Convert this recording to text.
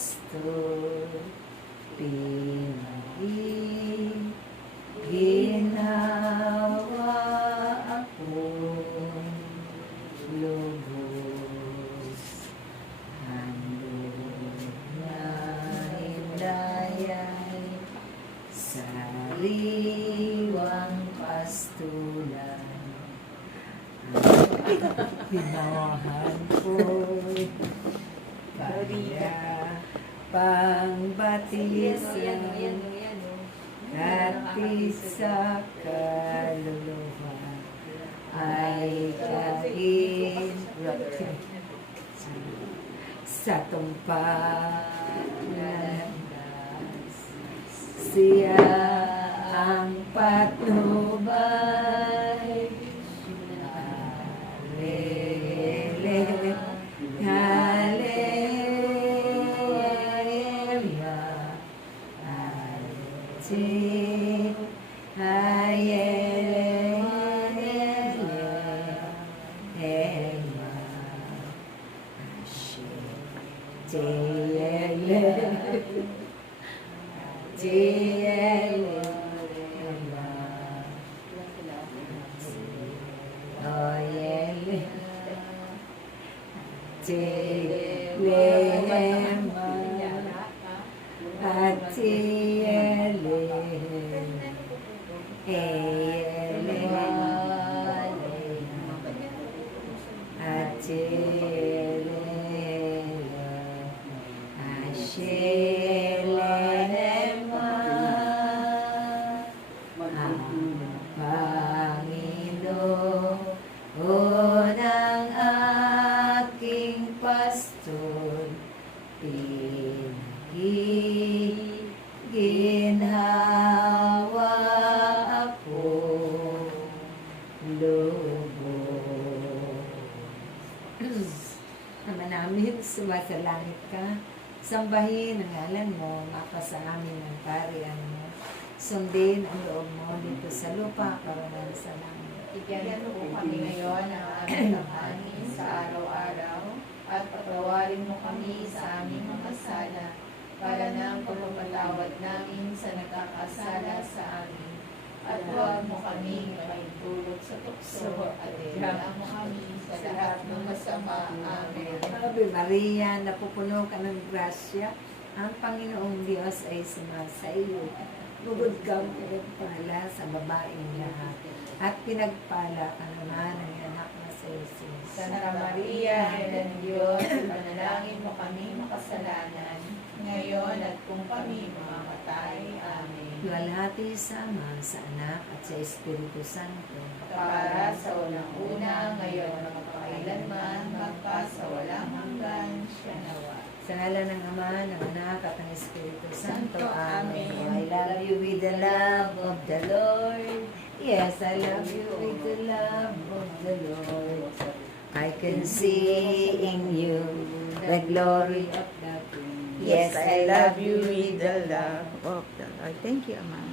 pastor, ginawa akong lubos, handog na himlayay, sariwang pastulan. Hinawahan ko'y kaya pangbatisan hati sa kaluluwa ay kahit sa tumpak na landas, siya ang patnubay. Panginoon ang aking pastor, ginhawa ako lubos. Ama namin, sumasalangit ka, sambahin ang ngalan mo, mapasa amin ang parian mo, sundin ang loob mo dito sa lupa, karoon sa langit. Bigyan mo kami ngayon ng aming kakanin sa araw-araw at patawarin mo kami sa aming mga sala para ng pagpapatawad namin sa nagkakasala sa amin. At huwag mo kami maitulog sa tukso at ilang mo kami sa lahat ng masama. Amen. Ave Maria, napupuno ka ng grasya, ang Panginoong Diyos ay sumasa iyo. Bugod kang pinagpala sa babaeng lahat, at pinagpala ka naman ng anak na sa Jesus. Santa Maria, Ina ng Diyos, panalangin mo kami makasalanan, ngayon at kung kami mamamatay. Amen. Luwalhati sa Ama, sa Anak, at sa Espiritu Santo. Para sa walang una, ngayon at magpakailanman, magpa sa walang hanggan, siya nawa. Sa ngalan ng Ama, ng Anak, at ng Espiritu Santo. Amen. Amen. I love you with the love of the Lord. Yes, I love you with the love of the Lord. I can see in you the glory of the King. Yes, I love you with the love of the Lord. Thank you, Ama.